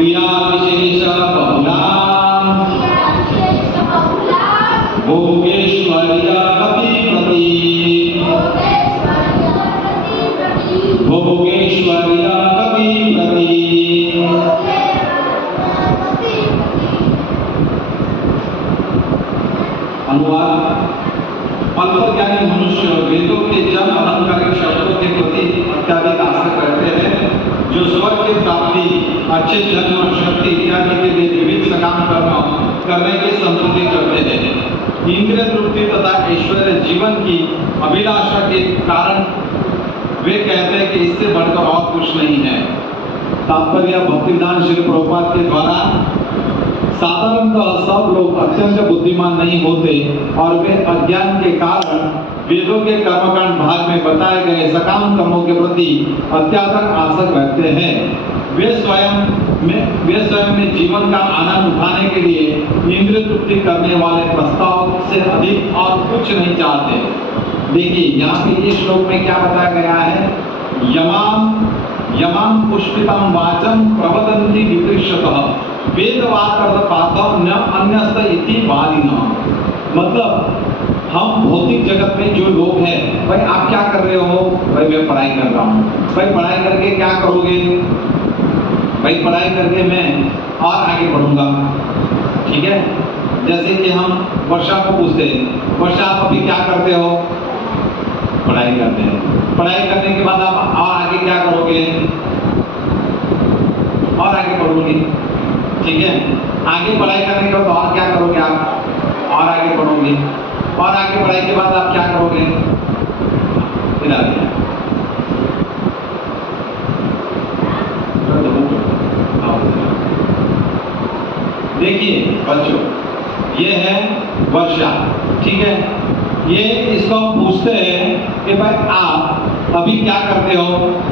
क्रिया विशेष बहुला भोगेश्वर्य कपि प्रति भोगेश्वर्य कपि प्रति। अनुवाद अल्पज्ञानी मनुष्य वेदों के जन अलंकारिक शब्दों के प्रति अत्याधिक आसक्त रहते हैं, जो स्वर्ग की प्राप्ति, अच्छे जन्म, शक्ति इत्यादि के लिए विविध सकाम कर्म करने की संतुष्टि करते हैं। इंद्रिय तृप्ति तथा ऐश्वर्य जीवन की अभिलाषा के कारण वे कहते हैं कि इससे बढ़कर और कुछ नहीं है। तात्पर्य भक्तिदान श्री प्रभुपाद के द्वारा साधारणतः सब लोग अत्यंत बुद्धिमान नहीं होते और वे अज्ञान के कारण वेदों के कर्मकांड भाग में बताए गए सकाम कर्मों के प्रति अत्याधिक आसक्त रहते हैं। वे स्वयं में जीवन का आनंद उठाने के लिए इंद्रिय तृप्ति करने वाले प्रस्ताव से अधिक और कुछ नहीं चाहते। देखिए यहाँ पे इस श्लोक में क्या बताया गया है, यमाम पुष्पितम वाचम प्रवदन्ति विकृष्यतः वेदवाक्यर्थपातः न अन्यस्त इति वादिनः। मतलब हम भौतिक जगत में जो लोग हैं, भाई आप क्या कर रहे हो, भाई मैं पढ़ाई कर रहा हूँ। भाई पढ़ाई करके क्या करोगे, भाई पढ़ाई करके मैं और आगे बढ़ूंगा। ठीक है, जैसे कि हम वर्षा को पूछते हैं, वर्षा आप अभी क्या करते हो, पढ़ाई करते हैं। पढ़ाई करने के बाद आप और आगे क्या करोगे, और आगे पढ़ोगे। ठीक है, आगे पढ़ाई करने के बाद और क्या करोगे आप, और आगे पढ़ोगे। और आगे पढ़ाई के बाद आप क्या करोगे, फिर आगे। देखिए बच्चों, ये है वर्षा। ठीक है, ये इसको हम पूछते हैं कि भाई आप अभी क्या करते हो,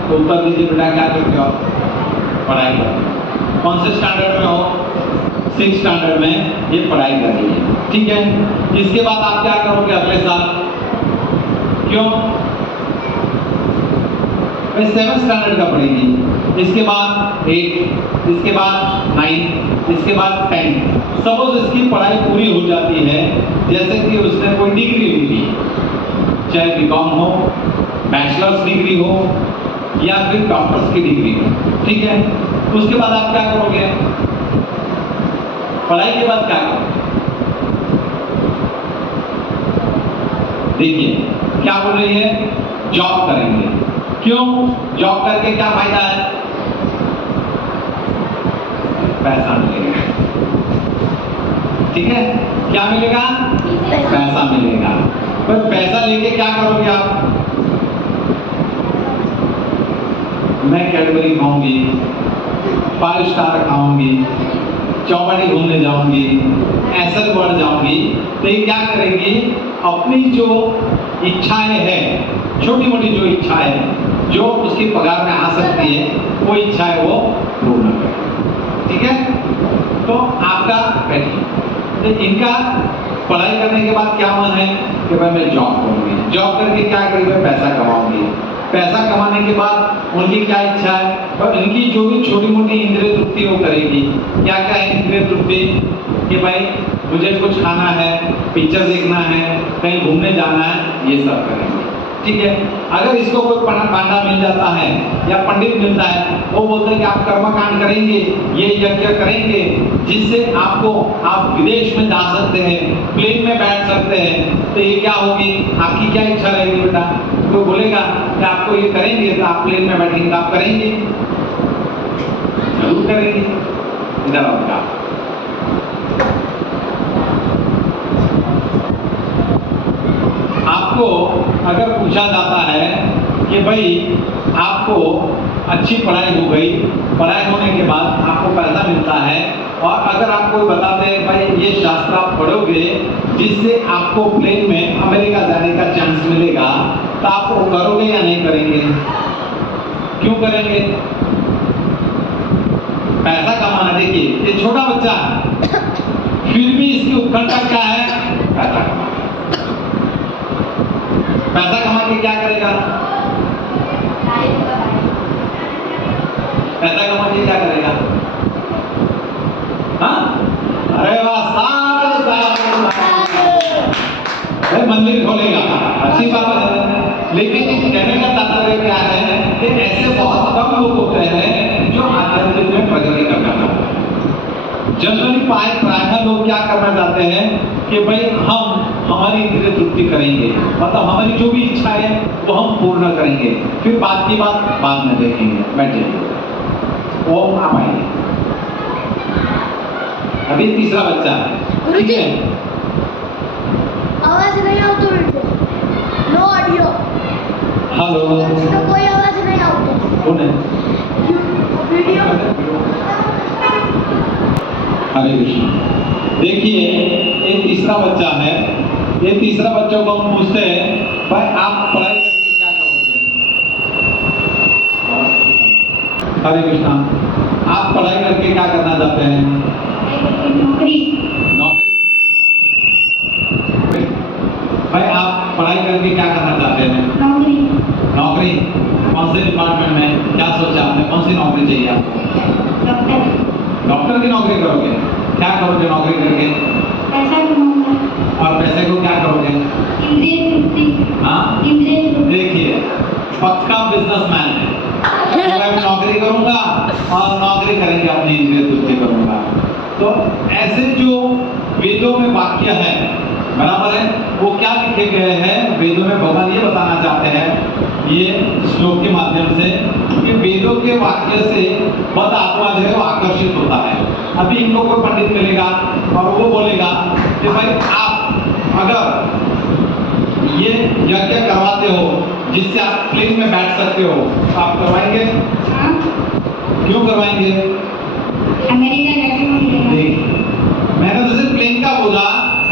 तो उत्तर दीजिए बेटा, क्या करते हो, पढ़ाई करते हो। कौन से स्टैंडर्ड में हो, 6th स्टैंडर्ड में ये पढ़ाई कर रही है। ठीक है, इसके बाद आप क्या करोगे अगले साल, क्यों, 7th स्टैंडर्ड का पढ़ेगी, इसके बाद 8, इसके बाद 9, इसके बाद 10। सपोज इसकी पढ़ाई पूरी हो जाती है, जैसे कि उसने कोई डिग्री ली थी, चाहे बीकॉम हो, बैचलर्स डिग्री हो या फिर डॉक्टर्स की डिग्री हो। ठीक है, उसके बाद आप क्या करोगे, पढ़ाई के बाद क्या करोगे। देखिए क्या बोल रही है, जॉब करेंगे। क्यों, जॉब करके क्या फायदा है, पैसा मिलेगा। ठीक है, क्या मिलेगा, पैसा मिलेगा। पर पैसा लेके क्या करोगे आप, मैं कैडबरी खाऊंगी, 5 स्टार खाऊंगी, चौपाटी घूमने जाऊंगी, ऐसा बढ़ जाऊंगी। तो ये क्या करेंगी, अपनी जो इच्छाएं हैं, छोटी मोटी जो इच्छाएं हैं, जो उसकी पगार में आ सकती है, वो इच्छाएं वो पूर्ण करें। ठीक है, तो आपका बैठिए, तो इनका पढ़ाई करने के बाद क्या मन है कि भाई मैं जॉब करूंगी। जॉब करके क्या करेंगे, पैसा कमाऊंगी। पैसा कमाने के बाद उनकी क्या इच्छा है, और इनकी जो भी छोटी मोटी इंद्रिय तृप्ति वो करेगी। क्या क्या है इंद्रिय तृप्ति, कि भाई मुझे कुछ खाना है, पिक्चर देखना है, कहीं घूमने जाना है, ये सब करेंगे। ठीक है, अगर इसको कोई पांडा मिल जाता है या पंडित मिलता है, वो बोलते हैं कि आप कर्मकांड करेंगे, ये यज्ञ करेंगे, जिससे आप विदेश में जा सकते हैं, प्लेन में बैठ सकते हैं। तो ये क्या होगी, आपकी क्या इच्छा रहेगी बेटा, तो बोलेगा कि आपको ये करेंगे, तो आप प्लेन में बैठेंगे, आप करेंगे, जरूर करेंगे। इधर आओ, आपको अगर पूछा जाता है कि भाई आपको अच्छी पढ़ाई हो गई, पढ़ाई होने के बाद आपको पैसा मिलता है, और अगर आपको बताते हैं भाई ये शास्त्र आप पढ़ोगे जिससे आपको प्लेन में अमेरिका जाने का चांस मिलेगा, तो आप वो करोगे या नहीं करेंगे, क्यों करेंगे, पैसा कमाना। देखिए ये छोटा बच्चा है, फिर भी इसकी उत्कंठा क्या है, पैसा कमाना। पैसा कमा के क्या करेगा, पैसा कमा के क्या करेगा, मंदिर खोलेगा, अच्छी बात है। लेकिन कहने का तात्पर्य क्या है कि ऐसे बहुत कम लोग होते हैं जो आध्यात्मिक में प्रगति करना चाहते हैं। जनरली प्रायः लोग क्या करना चाहते हैं कि भाई हम हमारी इंद्रिय तृप्ति करेंगे, मतलब हमारी जो भी इच्छा है वो हम पूर्ण करेंगे, फिर बात की बात बाद में देखेंगे, बैठ जाइए। ओम आप आइए। अभी तीसरा बच्चा है, ठीक है। आवाज नहीं आओ तो नो ऑडियो। हेलो, तो कोई आवाज नहीं आओ तो कौन है? वीडियो। हरे कृष्ण। देखिए एक तीसरा बच्चा है, ये तीसरा बच्चों को हम पूछते हैं भाई आप पढ़ाई करके क्या करोगे? हरे कृष्ण। आप पढ़ाई करके क्या करना चाहते हैं? नौकरी। नौकरी। भाई आप पढ़ाई करके क्या करना चाहते हैं? नौकरी। नौकरी। कौन से डिपार्टमेंट में क्या सोचा आपने, कौन सी नौकरी चाहिए आपको? डॉक्टर। डॉक्टर की नौकरी करोगे? क्या करोगे नौकरी करके? पैसा कमाऊंगा। और पैसे को क्या करोगे? इंद्रिय तृप्ति। हाँ, इंद्रिय तृप्ति। देखिए पक्का बिजनेसमैन है। मैं नौकरी करूंगा और नौकरी करेंगे अपनी इंद्रिय तृप्ति करूंगा। तो ऐसे जो वेदों में वाक्य है, बराबर है, वो क्या लिखे गए हैं वेदों में? भगवान ये बताना चाहते हैं ये श्लोक के माध्यम से कि वेदों के वाक्य से बद आत्मा जो है वो आकर्षित होता है। अभी इनको कोई पंडित मिलेगा और वो बोलेगा कि भाई आप अगर ये यज्ञ करवाते हो जिससे आप प्लेन में बैठ सकते हो तो आप करवाएंगे? हाँ। क्यों करवाएंगे? अमेरिका जाके मिलेगा। मैंने तो सिर्फ प्लेन का बोला,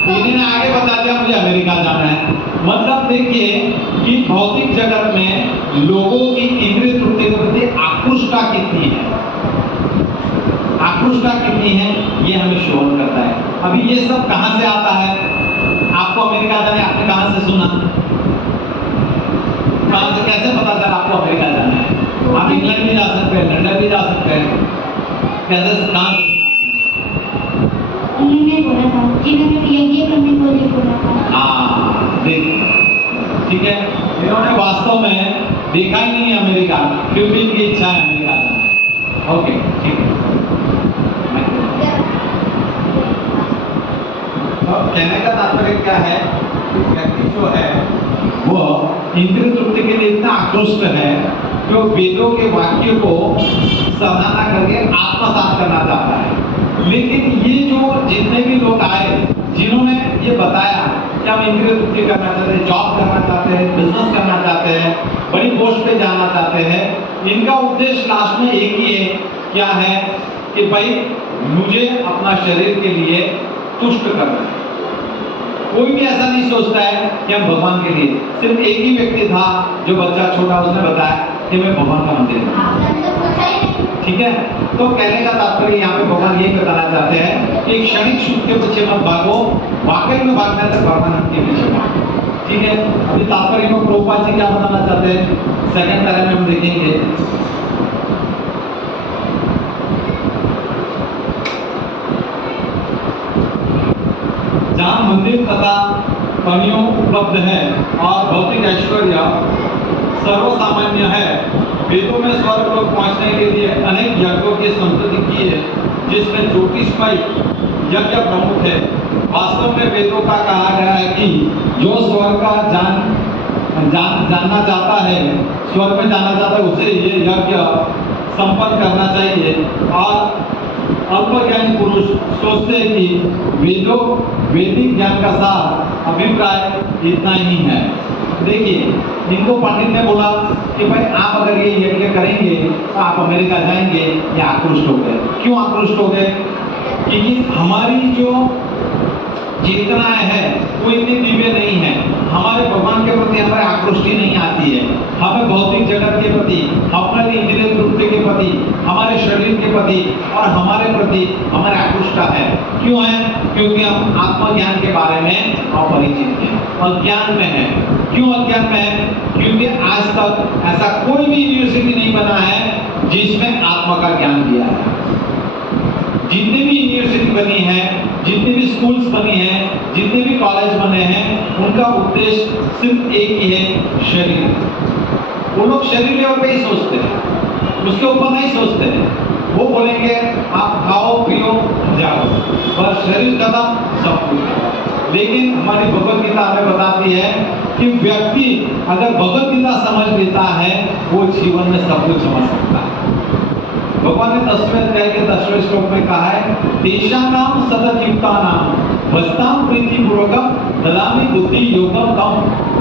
इन्होंने आगे बता दिया मुझे अमेरिका जाना है। मतलब देखिए कि भौतिक जगत में लोगों की इंद्रिय तृप्ति के प्रति आकृष्टता कितनी है, आकृष्टता कितनी है ये हमें शोध करता है। अभी ये सब कहां से आता है? आपको अमेरिका जाना है, आपने कहां से सुना? कहां से, कैसे पता चला आपको अमेरिका जाना है? आप इंग्लैंड भी जा सकते हैं, लंदन भी जा सकते हैं, कैसे, कहां से? उन्होंने बोला था, जिन्होंने यज्ञ करने को लिए बोला था। हाँ देखिए, ठीक है, इन्होंने वास्तव में देखा ही नहीं है अमेरिका, फिर भी इनकी इच्छा है अमेरिका जाना। ओके ठीक है। तो कहने का तात्पर्य क्या है कि व्यक्ति जो है वो इंद्रिय तृप्ति के लिए इतना आकृष्ट है जो वेदों के वाक्य को सराहना करके आत्मसात करना चाहता है। लेकिन ये जो जितने भी लोग आए जिन्होंने ये बताया कि हम इंद्रिय तृप्ति करना चाहते हैं, जॉब करना चाहते हैं, बिजनेस करना चाहते हैं, बड़ी पोस्ट पे जाना चाहते हैं, इनका उद्देश्य लास्ट में एक ही है, क्या है कि भाई मुझे अपना शरीर के लिए तुष्ट करना है। कोई भी ऐसा नहीं सोचता है कि हम भगवान के लिए। सिर्फ एक ही व्यक्ति था जो बच्चा छोटा, उसने बताया कि मैं भगवान का मंदिर हूं। ठीक है, तो कहने का तात्पर्य यहाँ पे भगवान ये बताना चाहते हैं कि क्षणिक सुख के पीछे मत भागो, वाकई में भागना है तो परमानंद के पीछे भागो। ठीक है, अभी तात्पर्य में प्रभुपाद जी क्या बताना चाहते हैं सेकंड पैरा में हम देखेंगे। जहाँ मंदिर तथा कनियों उपलब्ध है और भौतिक ऐश्वर्य सर्वसामान्य है, वेदों में स्वर्ग लोक पहुंचने के लिए अनेक यज्ञों की संपत्ति की है, जिसमें ज्योतिषमय यज्ञ प्रमुख है। वास्तव में वेदों का कहा गया है कि जो स्वर्ग का जानना चाहता है, स्वर्ग में जाना चाहता है, उसे ये यज्ञ संपन्न करना चाहिए। और अल्पज्ञानी पुरुष सोचते हैं कि वैदिक ज्ञान का सार अभिप्राय इतना ही है। देखिए, इनको पंडित ने बोला कि भाई आप अगर ये यज्ञ करेंगे तो आप अमेरिका जाएंगे। ये आकृष्ट हो गए। क्यों आकृष्ट हो गए? क्योंकि हमारी जो चेतना है वो इतनी दिव्य नहीं है, हमारे भगवान के प्रति हमारे आकृष्टि नहीं आती है। हमें भौतिक जगत के प्रति, हमारे इंद्रिय तृप्ति के प्रति, हमारे शरीर के प्रति और हमारे प्रति हमारे आकृष्टता है। क्यों है? क्योंकि हम आत्मज्ञान के बारे में अपरिचित हैं, अज्ञान में है। क्यों अज्ञान में है? क्योंकि आज तक ऐसा कोई भी यूनिवर्सिटी नहीं बना है जिसमें आत्मा का ज्ञान दिया है। जितनी भी यूनिवर्सिटी बनी है जितनी भी स्कूल्स बनी हैं, जितने भी कॉलेज बने हैं, उनका उद्देश्य सिर्फ एक ही है, शरीर। वो लोग शरीर लेवल पे ही सोचते हैं, उसके ऊपर नहीं सोचते हैं। वो बोलेंगे आप खाओ पियो जाओ, बस शरीर खत्म सब कुछ खत्म। लेकिन हमारी भगवत गीता हमें बताती है कि व्यक्ति अगर भगवत गीता समझ लेता है, वो जीवन में सब कुछ समझ सकता है। भगवान ने 10वें अध्याय के 10वें श्लोक में कहा है, तेषानाम सततयुक्तानाम भस्ताम प्रीतिपूर्वकम ददामि बुद्धि योगम तम।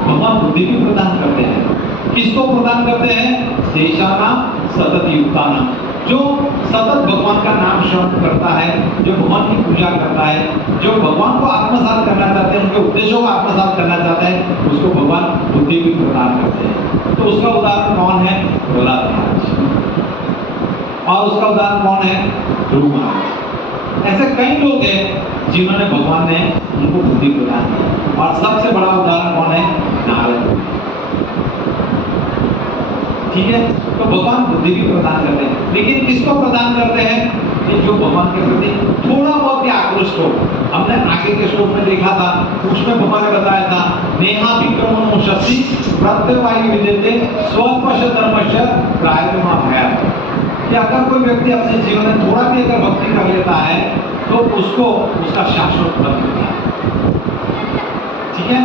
भगवान बुद्धि भी प्रदान करते हैं। किसको प्रदान करते हैं? तेषानाम सततयुक्तानाम, जो सतत भगवान का नाम श्रवण करता है, जो भगवान की पूजा करता है, जो भगवान को आत्मसात करना चाहते हैं, उनके उद्देश्यों को आत्मसात करना चाहते हैं, उसको भगवान बुद्धि भी प्रदान करते हैं। तो उसका उदाहरण कौन है? प्रहलाद महाराज। और उसका उदाहरण कौन है? ध्रुव महाराज। ऐसे कई लोग हैं जिन्होंने भगवान ने उनको बुद्धि प्रदान की। और सबसे बड़ा उदाहरण कौन है? नारद। ठीक है, तो भगवान बुद्धि भी प्रदान करते हैं, लेकिन किसको प्रदान करते हैं? कि जो भगवान के प्रति थोड़ा बहुत भी आक्रोश हो। हमने आगे के श्लोक में देखा था, उसमें भगवान ने बताया था, नेहाभिक्रमणो शशि प्रत्यवायु विद्यते स्वल्पश धर्मश प्रायतमा भयात्। कि अगर कोई व्यक्ति अपने जीवन में थोड़ा भी अगर भक्ति कर लेता है, तो उसको उसका शाश्वत फल मिलता है। ठीक है,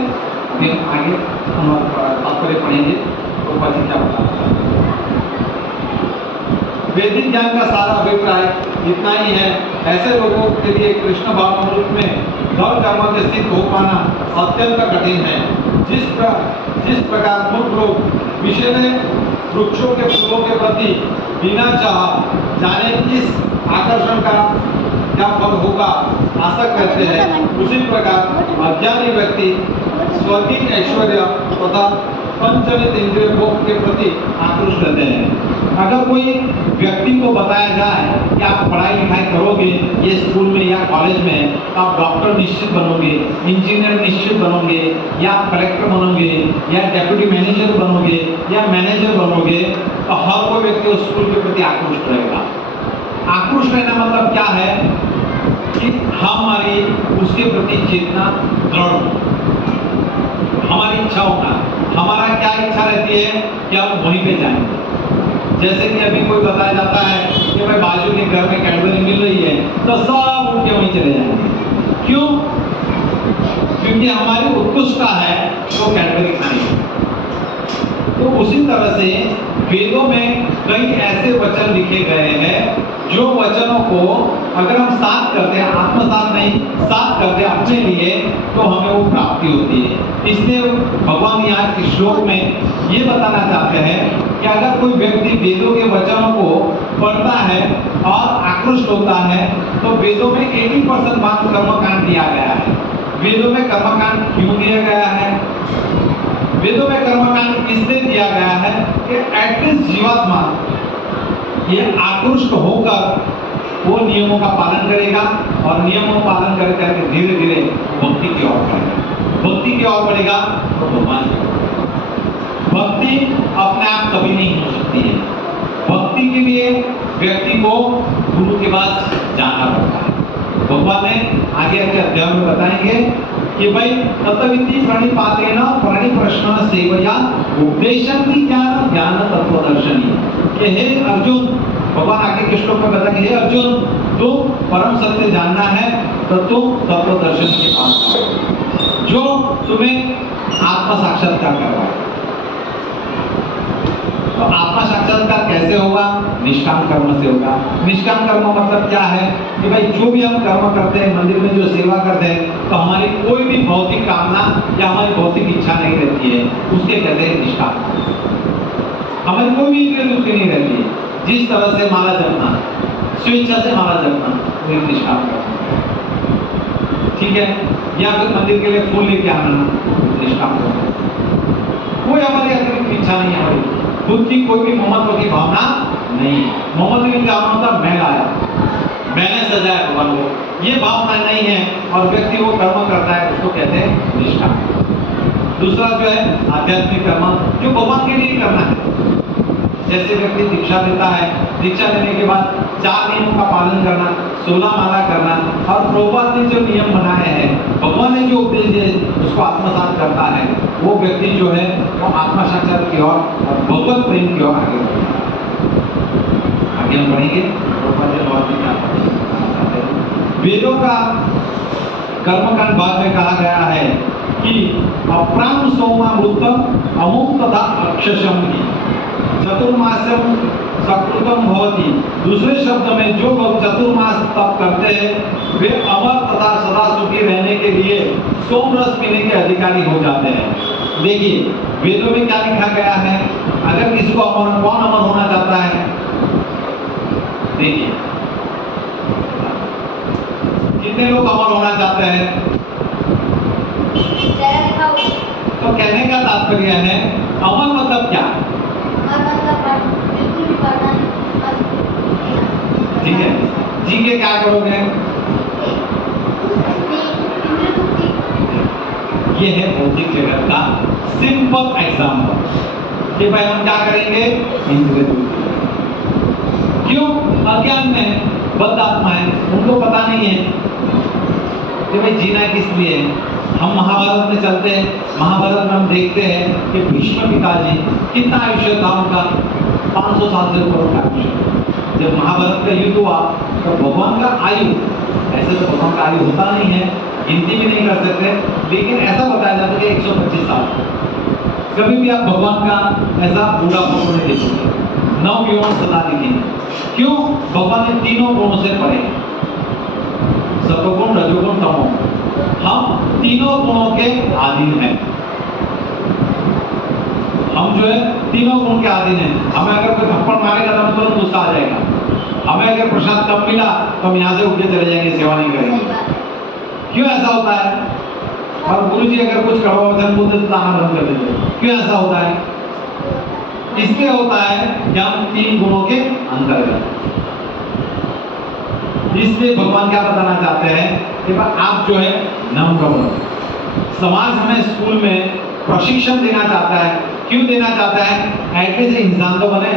फिर आगे हम तात्पर्य पढ़ेंगे तो पति क्या बताता है। वैदिक ज्ञान का सारा अभिप्राय इतना ही है। ऐसे लोगों के लिए कृष्ण भावनामृत में धर्म कर्म के स्थित हो पाना अत्यंत कठिन है। जिस प्रकार मूर्ख लोग विषय वृक्षों के फूलों के प्रति बिना चाह जाने किस आकर्षण का क्या फल होगा आशा करते हैं, उसी प्रकार अज्ञानी व्यक्ति स्वर्गीय ऐश्वर्य तथा पंचमित इंद्रिय भोग के प्रति आकृष्ट रहते हैं। अगर कोई व्यक्ति को बताया जाए कि आप पढ़ाई लिखाई करोगे ये स्कूल में या कॉलेज में, तो आप डॉक्टर निश्चित बनोगे, इंजीनियर निश्चित बनोगे, या आप कलेक्टर बनोगे, या डेप्यूटी मैनेजर बनोगे, या मैनेजर बनोगे, तो हर कोई व्यक्ति उस स्कूल के प्रति आकृष्ट रहेगा। आकृष्ट रहना मतलब क्या है? कि हमारी उसके प्रति चेतना दृढ़ हो, हमारी इच्छा होना। हमारा क्या इच्छा रहती है कि हम वहीं पे जाएंगे। जैसे कि अभी कोई बताया जाता है कि भाई बाजू के घर में कैडबरी मिल रही है, तो सब उठ के वहीं चले जाएंगे। क्यों? क्योंकि हमारी उत्कृष्टता है तो कैडबरी खानी। तो उसी तरह से वेदों में कई ऐसे वचन लिखे गए हैं जो वचनों को अगर हम साथ करते हैं, आत्मसात नहीं साथ करते अपने लिए, तो हमें वो प्राप्ति होती है। इसलिए भगवान यहाँ के श्लोक में ये बताना चाहते हैं कि अगर कोई व्यक्ति वेदों के वचनों को पढ़ता है और आकृष्ट होता है, तो वेदों में 80% बात कर्मकांड दिया गया है। वेदों में कर्मकांड क्यों दिया गया है? वेदों में कर्मकांड इसलिए दिया गया है कि एटलीस्ट जीवात्मा ये आकृष्ट होकर वो नियमों का पालन करेगा, और नियमों का पालन कर करके धीरे धीरे भक्ति की ओर बढ़ेगा। भक्ति की ओर बढ़ेगा तो भगवान की ओर। भक्ति अपने आप कभी नहीं हो सकती है। भक्ति के लिए व्यक्ति को गुरु के पास जाना पड़ता है। भगवान ने आगे आगे अध्याय में बताएंगे कि भाई तत्विति प्रणिपातेन प्रणिप्रश्न सेवया उपदेशन्ति ज्ञान ज्ञान तत्वदर्शनी। कि हे अर्जुन, भगवान आगे के श्लोक में बताएंगे, हे अर्जुन, तुम परम सत्य जानना है तो तुम तत्वदर्शन के पास जाओ, जो तुम्हें आत्म साक्षात्कार करवाए। तो आत्मा साक्षात्कार कैसे होगा? निष्काम कर्म से होगा। निष्काम कर्म मतलब क्या है? कि भाई जो भी हम कर्म करते हैं, मंदिर में जो सेवा करते हैं, तो हमारी कोई भी भौतिक कामना या हमारी भौतिक इच्छा नहीं रहती है, उसके कहते हैं निष्काम। हमारी कोई भी इंद्रिय दुखी नहीं रहती है। जिस तरह से माला जपना, स्वेच्छा से माला जपना, वो एक निष्काम कर्म है। ठीक है, या फिर मंदिर के लिए फूल लेके आना, निष्काम कर्म। कोई हमारी अतिरिक्त इच्छा नहीं है, हमारी खुद की कोई भी ममत्व की भावना नहीं। ममत्व की भावना होता मैं लाया, मैंने सजाया भगवान को, ये भावना नहीं है, और व्यक्ति वो कर्म करता है, उसको कहते हैं निष्काम। दूसरा जो है आध्यात्मिक कर्म, जो भगवान के लिए करना है। जैसे व्यक्ति दीक्षा लेता है, दीक्षा लेने के बाद 4 नियमों का पालन करना, 16 माला करना, और प्रभुपाद ने जो नियम करता है वो व्यक्ति जो है वो आत्मा साक्षात्कार की ओर और भगवत प्रेम की ओर आगे बढ़ता है। आगे हम बढ़ेंगे। वेदों का कर्मकांड भाग में कहा गया है कि अप्राम सोमामृतम अमुक तथा अक्षशम की चतुर्मास्यम सकृतम भवति। दूसरे शब्द में जो लोग चतुर्मास तप करते हैं वे अमर तथा सदा सुखी रहने के लिए सोम रस पीने के अधिकारी हो जाते हैं। देखिए वेदों में क्या लिखा गया है, अगर किसी को अमर, कौन अमर होना चाहता है? देखिए कितने लोग अमर होना चाहते हैं? तो कहने का तात्पर्य है अमर मतलब क्या? ठीक है, जी के क्या करोगे? ये है भौतिक जगत का सिंपल एग्जाम्पल कि भाई हम क्या करेंगे? इंद्रिय तृप्ति। क्यों? अज्ञान में बद्ध आत्मा है, उनको पता नहीं है कि भाई जीना किस लिए है। हम महाभारत में चलते हैं, महाभारत में हम देखते हैं कि भीष्म पिताजी कितना आयुष्य था उनका, 500 साल से ऊपर का आयुष्य। जब महाभारत का युद्ध हुआ तो भगवान का आयु, ऐसे तो भगवान का आयु होता नहीं है, गिनती भी नहीं कर सकते, लेकिन ऐसा बताया जाता है कि 125 साल। कभी भी आप भगवान का ऐसा बूढ़ा फोटो नहीं देखोगे, 9 यौवन सदा दिखेंगे। क्यों? भगवान ने तीनों गुणों से परे, सत्वगुण, रजोगुण, तमोगुण। हम तीनों गुणों के अधीन हैं। हम जो है तीनों गुण के अधीन हैं। हमें अगर कोई थप्पड़ मारेगा तो हमें तुरंत गुस्सा आ जाएगा। हमें अगर प्रसाद कम मिला तो हम यहाँ से उठ के चले जाएंगे, सेवा नहीं करेंगे। क्यों ऐसा होता है? और गुरु जी अगर कुछ कड़वा वचन बोलते तो ताना बंद कर देते। क्यों ऐसा होता है? इसलिए होता है कि हम 3 गुणों के अंतर्गत। इसलिए भगवान क्या बताना चाहते हैं कि आप जो है नम्र बनो। समाज हमें स्कूल में प्रशिक्षण देना चाहता है। क्यों देना चाहता है? एटलीस्ट इंसान तो बने,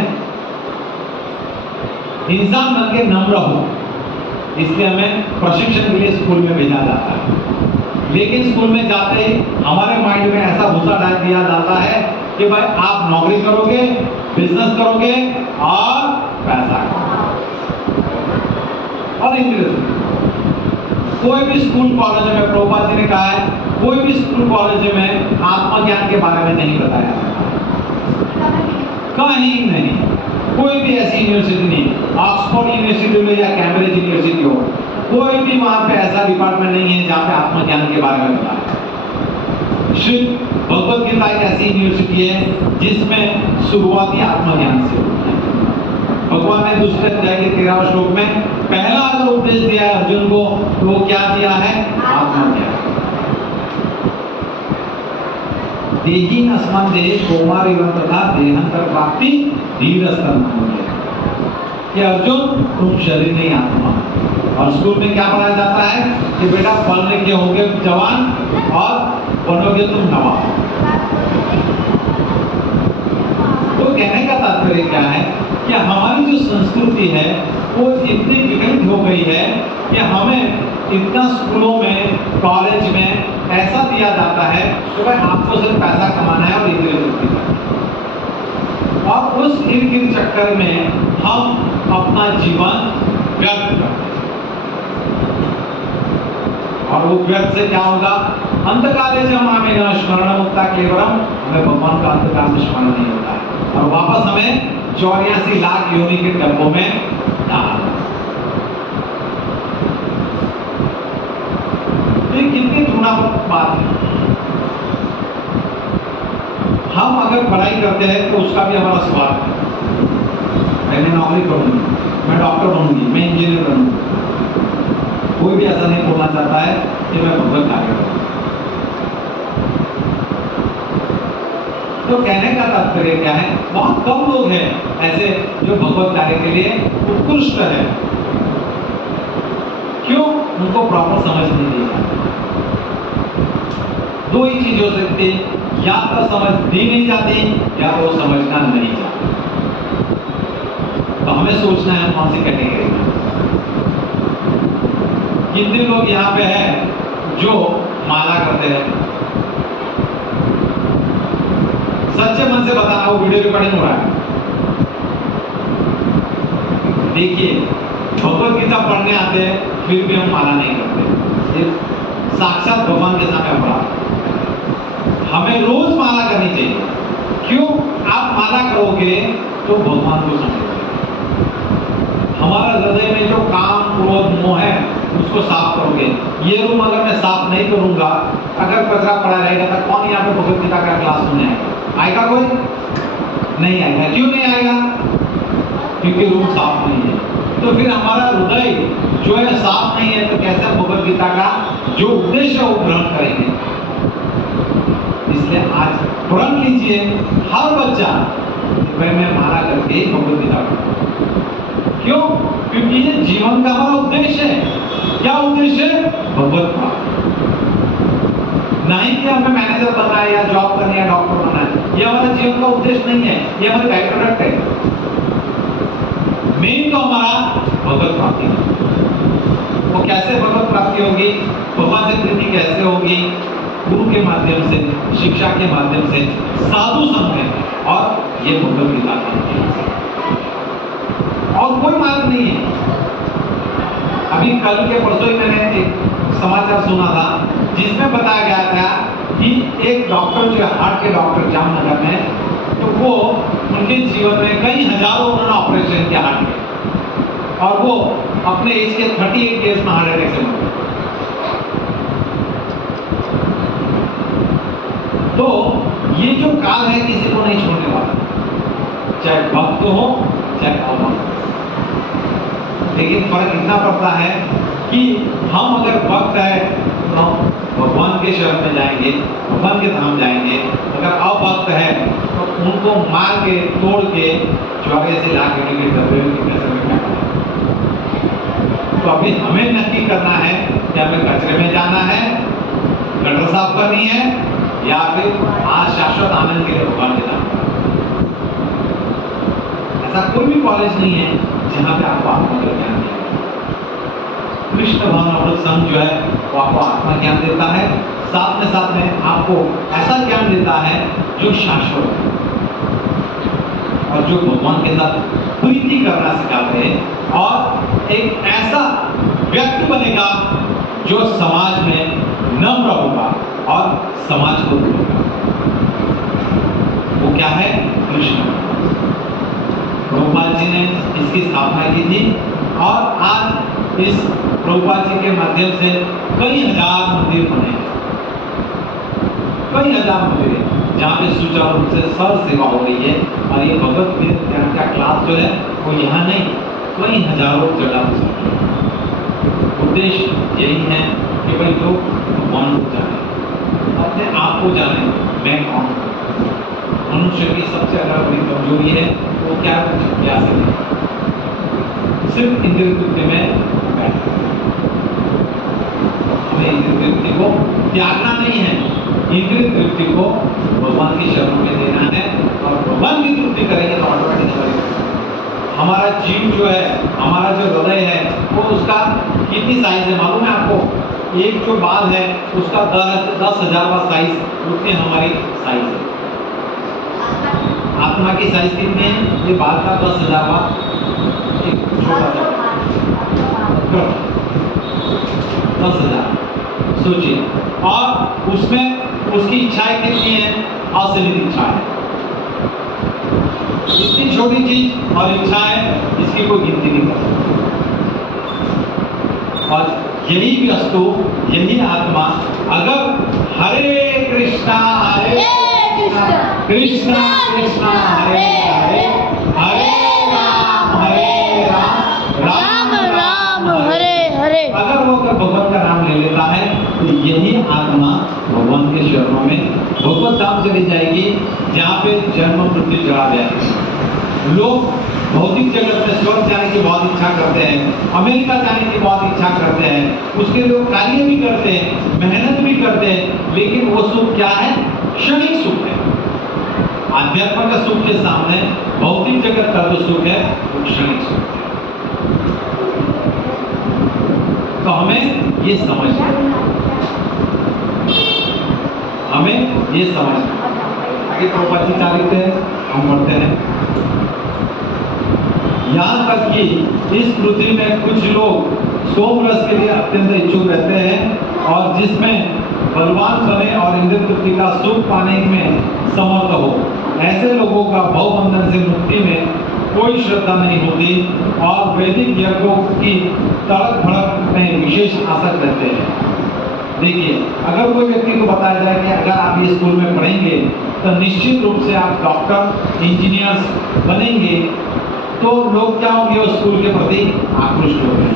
इंसान बन के नम्र हो, इसलिए हमें प्रशिक्षण के लिए स्कूल में भेजा जाता है। लेकिन स्कूल में जाते ही हमारे माइंड में ऐसा भूसा डाल दिया जाता है कि भाई आप नौकरी करोगे, बिजनेस करोगे और पैसा और इंग्लिश। कोई भी स्कूल कॉलेज में, प्रभुपाद जी ने कहा है, कोई भी स्कूल कॉलेज में आत्मज्ञान के बारे में नहीं बताया जाता, कहीं नहीं। कोई भी ऐसी यूनिवर्सिटी नहीं, ऑक्सफोर्ड यूनिवर्सिटी हो या कैम्ब्रिज यूनिवर्सिटी हो, कोई भी वहां पे ऐसा डिपार्टमेंट नहीं है जहाँ पे आत्मज्ञान के बारे में बताया। सिर्फ भगवत गीता एक ऐसी यूनिवर्सिटी है जिसमें शुरुआती आत्मज्ञान से होता है। भगवान ने दूसरे अध्याय के 13वें श्लोक में पहला अगर उपदेश दिया है अर्जुन को, तो वो क्या दिया है? आत्मज्ञान। देही अस्मन् देहे कौमार एवं तथा देहांतर प्राप्ति धीरस्तम। कि अर्जुन तुम शरीर नहीं आत्मा। और स्कूल में क्या पढ़ाया जाता है कि बेटा पढ़ने के होंगे जवान और बनोगे तुम नवाब। तो कहने का तात्पर्य क्या है कि हमारी जो संस्कृति है वो इतनी विकसित हो गई है कि हमें इतना स्कूलों में, कॉलेज में ऐसा दिया जाता है कि भाई आपको सिर्फ पैसा कमाना है और इंद्रिय तृप्ति करनी है। और उस इर्द-गिर्द चक्कर में हम अपना जीवन व्यर्थ करते हैं। और वो व्यर्थ से क्या होगा? अंतकाले जब हमें स्मरण मुक्ता केवलम, हमें भगवान का अंतकाल में स्मरण नहीं होता है और वापस हमें 84 लाख योनि के डब्बों में डालना। ये कितनी घृणास्पद बात है। हम अगर पढ़ाई करते हैं तो उसका भी हमारा स्वार्थ है। मैं नौकरी करूंगी, मैं डॉक्टर बनूंगी, मैं इंजीनियर बनूंगी। कोई भी ऐसा नहीं बोलना चाहता है कि मैं भगवत कार्य करूं। तो कहने का तात्पर्य क्या है? बहुत कम लोग हैं ऐसे जो भगवत कार्य के लिए उत्कृष्ट है। क्यों? उनको प्रॉपर समझ नहीं दी जाती। 2 ही चीज हो सकती है, या तो समझ दी नहीं जाती या तो समझना नहीं चाहती। तो हमें सोचना है कौन सी कैटेगरी में। कितने लोग यहाँ पे हैं जो माला करते हैं, सच्चे मन से बताना, वो वीडियो रिकॉर्डिंग हो रहा है। देखिए, भगवत गीता पढ़ने आते हैं फिर भी हम माला नहीं करते। ये साक्षात भगवान के सामने पड़ा। हमें रोज माला करनी चाहिए। क्यों? आप माला करोगे तो भगवान को समझोगे। हमारा हृदय में जो काम, क्रोध, मोह है उसको साफ करोगे। ये रूम अगर मैं साफ नहीं करूंगा, अगर कचरा पड़ा रहेगा तो कौन यहाँ पे भगवत गीता का क्लास सुनने आएगा? आएगा कोई? नहीं आएगा। क्यों नहीं आएगा? क्योंकि रूम साफ नहीं है। तो फिर हमारा हृदय जो है साफ नहीं है, तो कैसे भगवत गीता का जो उद्देश्य है वो ग्रहण करेंगे? इसलिए आज प्रण लीजिए, हर बच्चा मैं माला करके भगवत गीता पढ़ूं। क्यों? क्योंकि ये जीवन का हमारा उद्देश्य है। क्या उद्देश्य है? भगवत प्राप्ति। नहीं कि हमें मैनेजर बनना है या जॉब करनी है, डॉक्टर बनना है। ये हमारा जीवन का उद्देश्य नहीं है, ये हमारे बाई प्रोडक्ट है। मेन तो हमारा भगवत प्राप्ति है। वो कैसे भगवत प्राप्ति होगी? भगवान से प्रीति कैसे होगी? गुरु के माध्यम से, शिक्षा के माध्यम से, साधु संग में, और ये भगवत गीता का और कोई मार्ग नहीं है। अभी कल के परसों ही मैंने एक समाचार सुना था जिसमें बताया गया था कि एक डॉक्टर जो है, हार्ट के डॉक्टर जामनगर में, तो वो उनके जीवन में कई हजारों उन्होंने ऑपरेशन किया हार्ट के, और वो अपने एज के 38 ईयर्स में हार्ट अटैक से मर गए। तो ये जो काल है किसी को नहीं छोड़ने वाला, चाहे भक्त हो चाहे अभक्त। लेकिन फर्क इतना पड़ता है कि हम अगर भक्त है तो भगवान के शरण में जाएंगे, भगवान के धाम जाएंगे। अगर अभक्त है तो उनको मार के, तोड़ के, चौरे से ला के डब्बे में कचरे में फेंकना है। तो अभी हमें नक्की करना है कि हमें कचरे में जाना है, गटर साफ करनी है, या फिर आज शाश्वत आनंद के लिए भगवान के धाम। ऐसा कोई भी कॉलेज नहीं है जहाँ पे आपको आत्मा का ज्ञान देगा। कृष्ण भावनामृत संघ जो है वो आपको आत्मा ज्ञान देता है, साथ में आपको ऐसा ज्ञान देता है जो शाश्वत है और जो भगवान के साथ प्रीति करना सिखाते हैं, और एक ऐसा व्यक्ति बनेगा जो समाज में नम्र होगा और समाज को देगा। वो क्या है? कृष्ण। प्रभुपाद जी ने इसकी स्थापना की थी, और आज इस प्रभुपाद जी के माध्यम से कई हजार मंदिर बने हैं, कई हजार मंदिर हैं जहाँ पे सुचारू रूप से सर्व सेवा हो रही है। और ये भगवत गीता का क्लास जो है वो यहाँ नहीं, कई हजारों जगह हो सकती है। उद्देश्य यही है कि भाई लोग भगवान को जाने, अपने आप को जाने, मैं कौन हूँ। मनुष्य की सबसे अगर बड़ी कमजोरी है वो क्या? जिज्ञासा है। सिर्फ इंद्रिय तृप्ति में बैठा। हमें इंद्रिय तृप्ति को त्यागना नहीं है, इंद्रिय तृप्ति को भगवान की शरण में देना है, और भगवान की तृप्ति करेंगे तो ऑटोमेटिक हमारा जीव जो है, हमारा जो हृदय है, वो उसका कितनी साइज है मालूम है आपको? एक जो बाल है उसका 10,000वां साइज, उतनी हमारी साइज है। आत्मा की साइज कितनी है? ये बाल का 10,000वां एक छोटा सा 10,000। सोचिए, और उसमें उसकी इच्छाएं कितनी है? असीमित इच्छा है। इतनी छोटी चीज और इच्छाएं, इसकी कोई गिनती नहीं कर सकती। और यही वस्तु, यही आत्मा अगर हरे कृष्णा कृष्णा कृष्णा हरे हरे, हरे राम राम राम हरे हरे, अगर वो भगवान का नाम ले लेता है तो यही आत्मा भगवान के चरणों में भगवत धाम चली जाएगी, जहाँ पे जन्म मृत्यु चढ़ा जाएगी। लोग भौतिक जगत में स्वर्ग जाने की बहुत इच्छा करते हैं, अमेरिका जाने की बहुत इच्छा करते हैं, उसके लिए कार्य भी करते हैं, मेहनत भी करते हैं, लेकिन वो सुख क्या है? क्षणिक सुख है। आध्यात्म का सुख के सामने भौतिक जगत का जो सुख है वो क्षणिक सुख है। तो हमें ये समझना, हमें ये समझना, आगे प्रभुपाद जी क्या लिखते हैं हम पढ़ते हैं। यहाँ तक कि इस पृथ्वी में कुछ लोग सोम रस के लिए अत्यंत इच्छुक रहते हैं और जिसमें बलवान बने और इंद्रिय तृप्ति का सुख पाने में समर्थ हो। ऐसे लोगों का भवबंधन से मुक्ति में कोई श्रद्धा नहीं होती और वैदिक यज्ञों की तड़क भड़क में विशेष आसक्त रहते हैं। देखिए, अगर कोई व्यक्ति को बताया जाए कि अगर आप ये स्कूल में पढ़ेंगे तो निश्चित रूप से आप डॉक्टर इंजीनियर्स बनेंगे, तो लोग क्या होंगे उस स्कूल के प्रति आकृष्ट होंगे।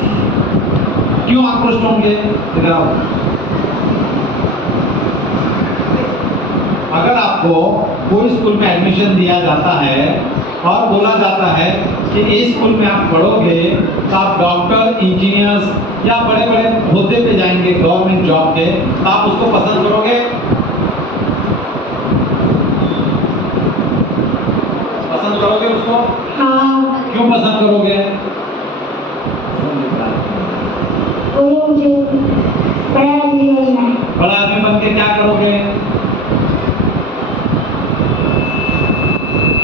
क्यों आकृष्ट होंगे? इधर आओ। अगर आपको कोई स्कूल में एडमिशन दिया जाता है और बोला जाता है कि इस स्कूल में आप पढ़ोगे तो आप डॉक्टर इंजीनियर्स या बड़े बड़े ओहदे पे जाएंगे गवर्नमेंट जॉब के, तो आप उसको पसंद करोगे? पसंद करोगे उसको? हाँ। क्यों पसंद करोगे? वो मुझे बड़ा आदमी बनना है। बड़ा आदमी बन के क्या करोगे?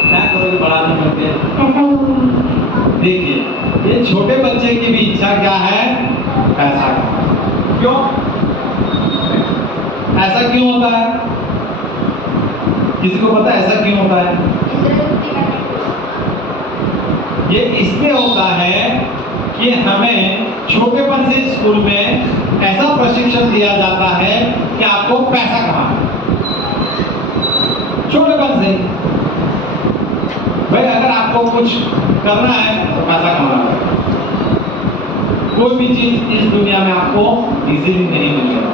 क्या करोगे बड़ा आदमी बन के? ऐसा लोग देखिए, ये छोटे बच्चे की भी इच्छा क्या है? पैसा कमाना। क्यों? ऐसा क्यों होता है? किसी को पता है ऐसा क्यों होता है? ये इसलिए होता है कि हमें छोटेपन से स्कूल में ऐसा प्रशिक्षण दिया जाता है कि आपको पैसा कमाना है। छोटेपन से भाई अगर आपको कुछ करना है तो पैसा कमाना है। कोई भी चीज इस दुनिया में आपको इजीली नहीं मिलेगा,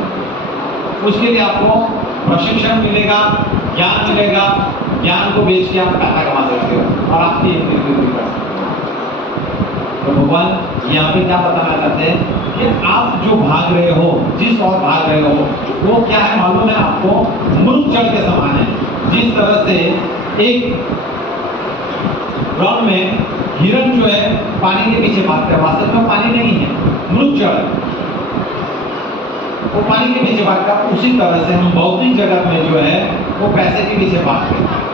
उसके लिए आपको प्रशिक्षण मिलेगा, ज्ञान मिलेगा। ज्ञान को बेच के आप पैसा कमा सकते हो और आपकी इनकम भी कर सकते हो। तो भगवान यहाँ पे क्या बताना चाहते हैं कि आप जो भाग रहे हो, जिस और भाग रहे हो, वो क्या है मालूम है आपको? मृग जल के समान है। जिस तरह से एक ग्राउंड में हिरण जो है पानी के पीछे भागता है, वास्तव में पानी नहीं है, मृग जल, वो पानी के पीछे भागता है। उसी तरह से हम भौतिक जगत में जो है वो पैसे के पीछे भागते हैं।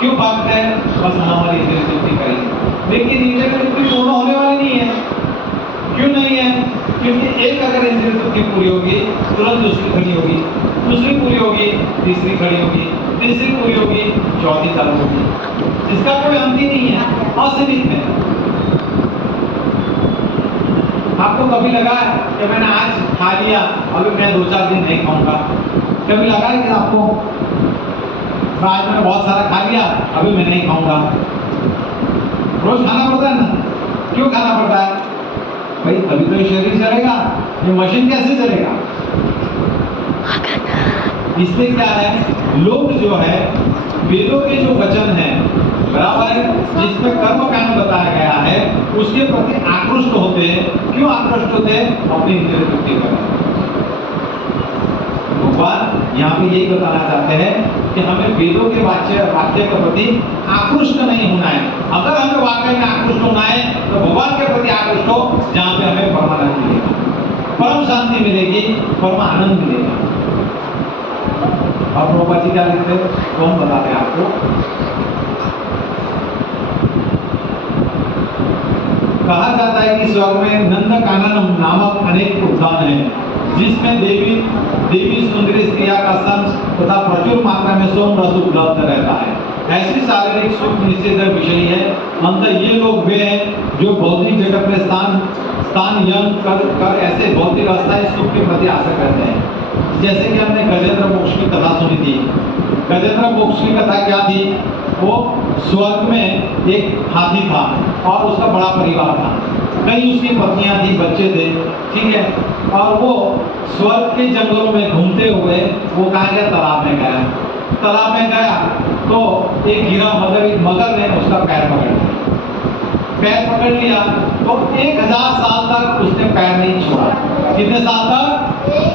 क्यों भागते हैं? बस हमारी इंद्रिय तृप्ति करेंगे, लेकिन इंद्रिय तृप्ति पूर्ण होने वाली नहीं है। क्यों नहीं है? क्योंकि एक अगर इंद्रिय तृप्ति पूरी होगी तुरंत दूसरी खड़ी होगी, दूसरी पूरी होगी तीसरी खड़ी होगी, तीसरी पूरी होगी चौथी चालू होगी। इसका कोई अंत ही नहीं है, असीमित है। आपको कभी लगा है कि मैंने आज खा लिया, अभी मैं 2-4 दिन नहीं खाऊंगा? कभी लगा है कि आपको आज मैंने बहुत सारा खा लिया, अभी मैं नहीं खाऊंगा? रोज खाना पड़ता है ना? क्यों खाना पड़ता है? भाई तभी तो ये शरीर चलेगा, ये मशीन कैसे चलेगा? इसलिए क्या है, लोग जो है वेदों के जो वचन है बराबर है, जिसमें कर्म कांड बताया गया है, उसके प्रति आकृष्ट होते हैं। क्यों आकृष्ट होते हैं? अपनी इंद्रिय तृप्ति करने। भगवान यहाँ पे यही बताना चाहते हैं कि हमें वेदों के वाक्य के प्रति आकृष्ट नहीं होना है। अगर हमें वाकई में आकृष्ट होना है तो भगवान के प्रति आकृष्ट हो, जहाँ पे हमें परमानंद मिलेगा, परम शांति मिलेगी, परम आनंद मिलेगा। और प्रभुपाद जी क्या लिखते हैं तो हम बताते हैं आपको। कहा जाता है कि स्वर्ग में नंद कानन नामक अनेक उद्यान हैं, जिसमें देवी सुंदरी स्त्रियां का संग तथा प्रचुर मात्रा में सोम रस उपलब्ध रहता है। ऐसी शारीरिक सुख निश्चित विषय है। अंतर ये लोग वे हैं जो भौतिक जगत में स्थान यंग कर ऐसे भौतिक अस्थायी सुख के प्रति आसक्त रहते हैं। जैसे कि हमने गजेंद्र मोक्ष की कथा सुनी थी। गजेंद्र मोक्ष की कथा क्या थी? वो स्वर्ग में एक हाथी था और उसका बड़ा परिवार था, कई उसकी पत्नियां थी, बच्चे थे, ठीक है। और वो स्वर्ग के जंगलों में घूमते हुए वो कहाँ गया? तालाब में गया। तालाब में गया तो एक हीरा मगर ने उसका पैर पकड़ लिया। पैर पकड़ लिया तो 1000 साल तक उसने पैर नहीं छोड़ा। कितने साल तक?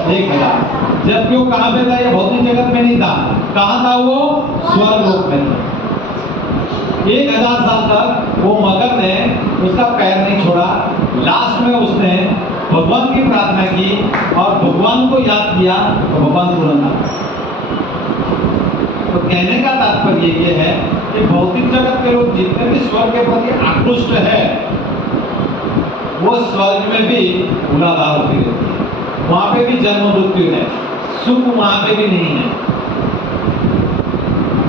1000। जबकि वो कहाँ पे था? ये भौतिक जगत में नहीं था। कहाँ था वो? स्वर्ग लोक में था। 1000 साल तक वो मगर ने उसका पैर नहीं छोड़ा। लास्ट में उसने भगवान की प्रार्थना की और भगवान को याद किया तो भगवान तुरंत आ गए। तो कहने का तात्पर्य ये है कि भौतिक जगत के लोग जितने भी स्वर्ग के प्रति आकृष्ट है, वो स्वर्ग में भी मूलाधार होती रहती है। वहां पे भी जन्म मृत्यु है, सुख वहां पे भी नहीं है,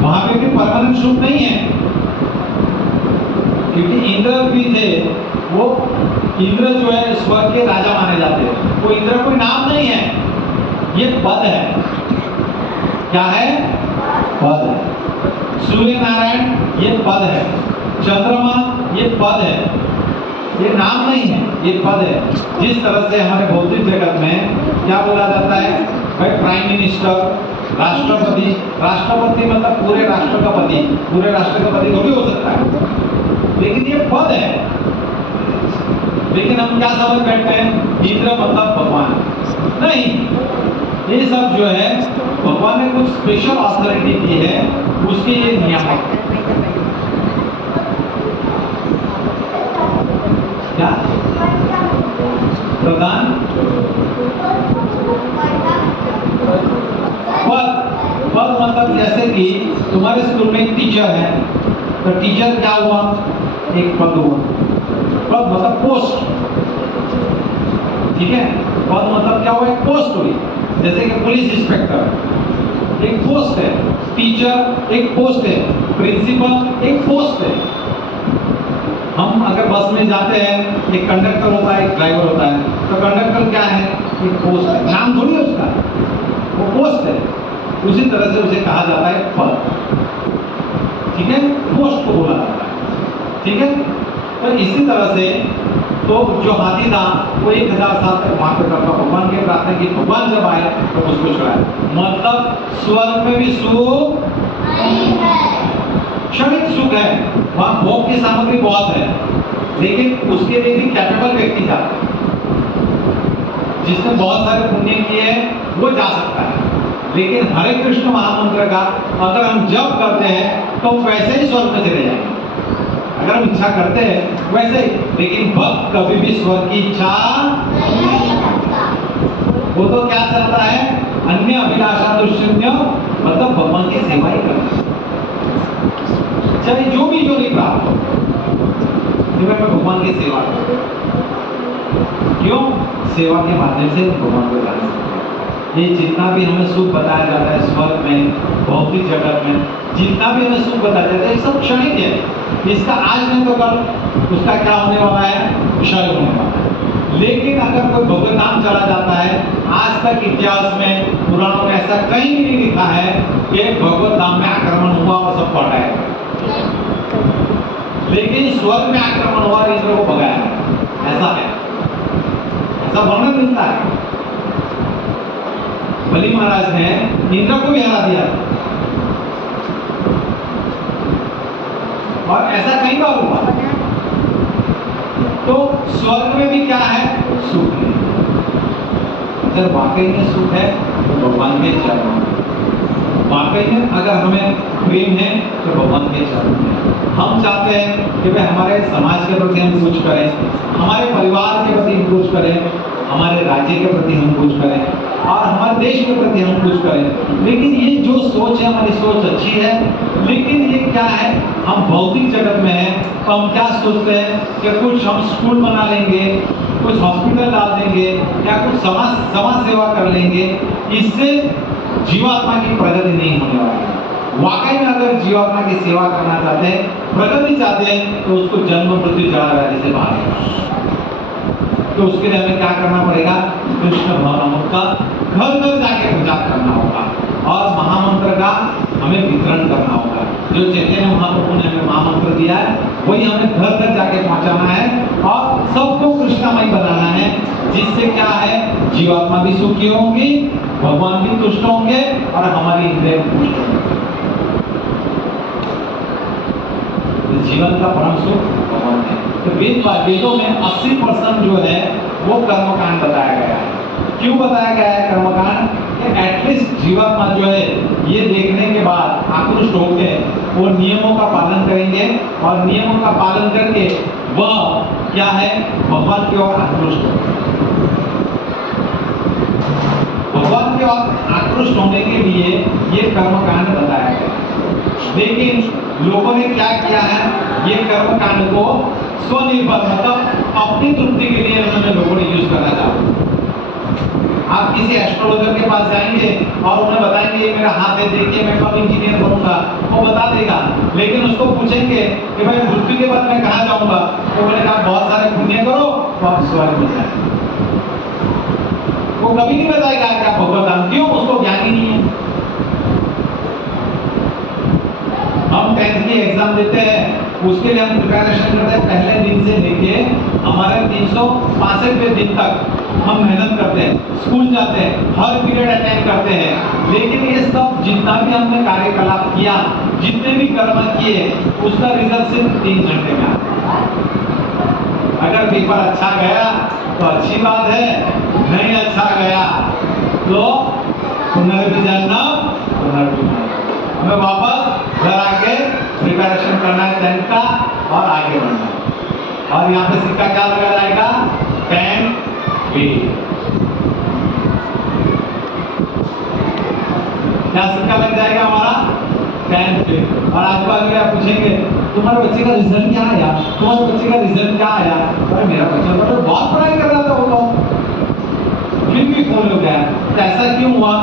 वहां पे भी परमानेंट सुख नहीं है। क्योंकि इंद्र भी थे, वो इंद्र जो है स्वर्ग के राजा माने जाते हैं। वो इंद्र कोई नाम नहीं है, ये पद है। क्या है? पद है। सूर्य नारायण ये पद है, चंद्रमा ये पद है, ये नाम नहीं है, ये पद है। जिस तरह से हमारे भौतिक जगत में क्या बोला जाता है भाई, प्राइम मिनिस्टर, राष्ट्रपति। राष्ट्रपति मतलब पूरे राष्ट्र का पति, पूरे राष्ट्र का पति थोड़ी हो सकता है, लेकिन ये पद है। लेकिन हम क्या समझ बैठते हैं, इंद्र मतलब भगवान। नहीं, ये सब जो है भगवान ने कुछ स्पेशल अथॉरिटी दी है, उसके ये नियामक क्या प्रधान पद मतलब जैसे कि तुम्हारे स्कूल में एक टीचर है, तो टीचर क्या हुआ? एक पद हुआ। पद मतलब पोस्ट, ठीक है। पद मतलब क्या हुआ? एक पोस्ट हुई। जैसे कि पुलिस इंस्पेक्टर एक पोस्ट है, टीचर एक पोस्ट है, प्रिंसिपल एक पोस्ट है। हम अगर बस में जाते हैं, एक कंडक्टर होता है, एक ड्राइवर होता है, तो कंडक्टर क्या है? एक पोस्ट है, नाम थोड़ी है उसका, वो पोस्ट है। उसी तरह से उसे कहा जाता है पद, ठीक है, पोस्ट को बोला जाता है, ठीक है। तो इसी तरह से तो जो हाथी था वो 1000 साल तक वहां पर करता, भगवान की प्रार्थना की, भगवान जब आए तो उसको छुड़ाया। मतलब स्वर्ग में भी सुख क्षणिक सुख है, वहां भोग की सामग्री बहुत है, लेकिन उसके लिए भी कैपेबल व्यक्ति जाता है। जिसने बहुत सारे पुण्य किए हैं वो जा सकता है। लेकिन हरे कृष्ण महामंत्र का अगर हम जप करते हैं तो वैसे ही स्वर्ग में चले जाएंगे, अगर हम इच्छा करते हैं वैसे ही। लेकिन भक्त कभी भी स्वर्ग की इच्छा नहीं करता, वो तो क्या चाहता है? अन्य अभिलाषा दुष्यन्य, मतलब भगवान की सेवा ही करता है, चाहे जो भी नहीं प्राप्त हो, मैं भगवान की सेवा करूं। क्यों? सेवा के माध्यम से भगवान को जान सकते हैं। ये जितना भी हमें सुख बताया जाता है स्वर्ग में, भौतिक जगत में जितना भी हमें सुख बताया जाता है, ये सब क्षणिक है। इसका आज नहीं तो कल उसका क्या होने वाला है? क्षय होने वाला है। लेकिन अगर कोई भगवत धाम चला जाता है, आज तक इतिहास में, पुराणों में ऐसा कहीं भी नहीं लिखा है कि भगवत धाम में आक्रमण हुआ और सब पटाया। लेकिन स्वर्ग में आक्रमण हुआ, इंद्र को भगाया, ऐसा है, ऐसा वर्णन मिलता है। बलि महाराज ने इंद्र को भी हरा दिया और ऐसा कई बार हुआ। तो स्वर्ग में भी क्या है? सुख है। अगर वाकई में सुख है तो भगवान के चरण, वाकई में अगर हमें प्रेम है तो भगवान के चरण में। हम चाहते हैं कि भाई हमारे समाज के प्रति हम कुछ करें, हमारे परिवार के प्रति हम कुछ करें, हमारे राज्य के प्रति हम कुछ करें और हमारे देश के प्रति हम कुछ करें। लेकिन ये जो सोच है, हमारी सोच अच्छी है, लेकिन ये क्या है? हम भौतिक जगत में हैं तो हम क्या सोचते हैं कि कुछ हम स्कूल बना लेंगे, कुछ हॉस्पिटल डाल देंगे या कुछ समाज सेवा कर लेंगे, इससे जीवात्मा की प्रगति नहीं होने वाली है। वाकई में अगर जीवात्मा की सेवा करना चाहते हैं, प्रगति चाहते हैं, तो उसको जन्म मृत्यु जरा व्याधि से बाहर, तो उसके लिए हमें क्या करना पड़ेगा? कृष्ण महामंत्र का घर घर जाके प्रचार करना होगा और महामंत्र का हमें वितरण करना होगा। जो चैतन्य महाप्रभु ने हमें महामंत्र दिया है वही हमें घर घर जाके पहुंचाना है और सबको कृष्णमय बनाना है, जिससे क्या है? जीवात्मा भी सुखी होंगी, भगवान भी तुष्ट होंगे और हमारी इंद्रिय तुष्ट होंगे। जीवन का परम सुख भगवान है। तो वेदों में 80% जो है वो कर्मकांड बताया गया है। क्यों बताया गया है कर्मकांड? कि एटलीस्ट जीवात्मा जो है ये देखने के बाद आकृष्ट होकर वो नियमों का पालन करेंगे और नियमों का पालन करके वह क्या है? भगवान की ओर आकृष्ट होंगे। भगवान की ओर आकृष्ट होने के लिए ये कर्मकांड बताया गया है। लेकिन लोगों ने क्या किया है, ये कर्म कांड को स्वनिर्भर मतलब अपनी तृप्ति के लिए उन्होंने लोगों ने यूज करना चाहा। आप किसी एस्ट्रोलॉजर के पास जाएंगे और उन्हें बताएंगे ये मेरा हाथ है, देखिए मैं कब इंजीनियर बनूंगा, वो बता देगा। लेकिन उसको पूछेंगे कि भाई मृत्यु के बाद मैं कहाँ जाऊंगा, तो बोलेगा बहुत सारे पुण्य करो तो आप स्वर्ग में जाएंगे। वो कभी नहीं बताएगा कि आप भगवत धाम, क्यों? उसको ज्ञान ही नहीं है। हम 10th की एग्जाम देते हैं, उसके लिए हम प्रिपरेशन करते हैं पहले दिन से लेके हमारे 365 दिन तक हम मेहनत करते हैं, स्कूल जाते हैं, हर पीरियड अटेंड करते हैं। लेकिन ये सब जितना भी हमने कार्यकलाप किया, जितने भी कर्म किए, उसका रिजल्ट सिर्फ 3 घंटे में आता है। अगर पेपर अच्छा गया तो अच्छी बात है, नहीं अच्छा गया तो पुनर्विजन्म पुनर्विजन्म, हमें वापस घर आके प्रिपरेशन करना है 10th का और आगे बढ़ना है। और यहाँ पे सिक्का क्या लगा जाएगा? 10 फेल। क्या सिक्का लग जाएगा हमारा? 10 फेल। और आजू बाजू में आप पूछेंगे तुम्हारे बच्चे का रिजल्ट क्या आया, तुम्हारे बच्चे का रिजल्ट क्या आया? अरे मेरा बच्चा तो बहुत पढ़ाई कर रहा था, वो तो फिर भी फेल हो गया। तो ऐसा क्यों हुआ?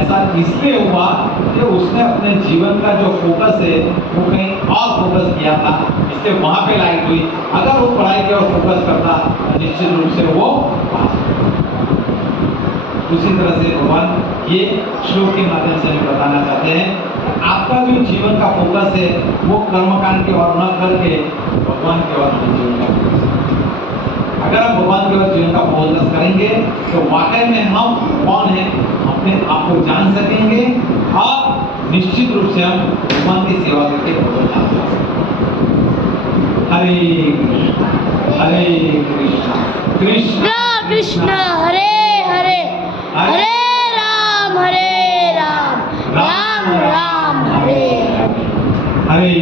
ऐसा इसलिए हुआ कि उसने अपने जीवन का जो फोकस है वो कहीं और फोकस किया था, इसलिए वहां पे लाइट हुई। अगर वो पढ़ाई की ओर फोकस करता निश्चित रूप से वो पास। उसी तरह से भगवान ये श्लोक के माध्यम से हमें बताना चाहते हैं, आपका जो जीवन का फोकस है वो कर्मकांड की ओर न करके भगवान की ओर अपने जीवन का फोकस। अगर हम भगवान की ओर जीवन का फोकस करेंगे तो वाकई में हम कौन है अपने आप को जान सकेंगे और निश्चित रूप से हम भगवान की सेवा करके भगवान जा सकेंगे। हरे कृष्णा कृष्ण कृष्ण हरे हरे हरे राम राम राम हरे हरे। हरे